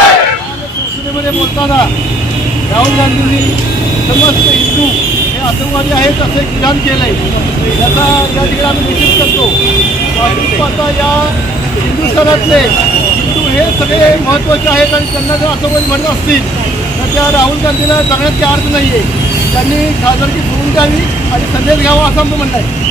संसदेमध्ये बोलताना राहुल गांधींनी समस्त हिंदू हे आतंकवादी आहेत असे विधान केलंय। त्याचा या ठिकाणी आम्ही निषेध करतो। आता या हिंदुस्थानातले हिंदू हे सगळे महत्त्वाचे आहेत आणि त्यांना जर आतंकवादी म्हणत असतील तर त्या राहुल गांधीला जगण्यात काही अर्थ नाही आहे। त्यांनी खासदारकी सोडून द्यावी आणि संदेश घ्यावा असं आमचं म्हणणं आहे।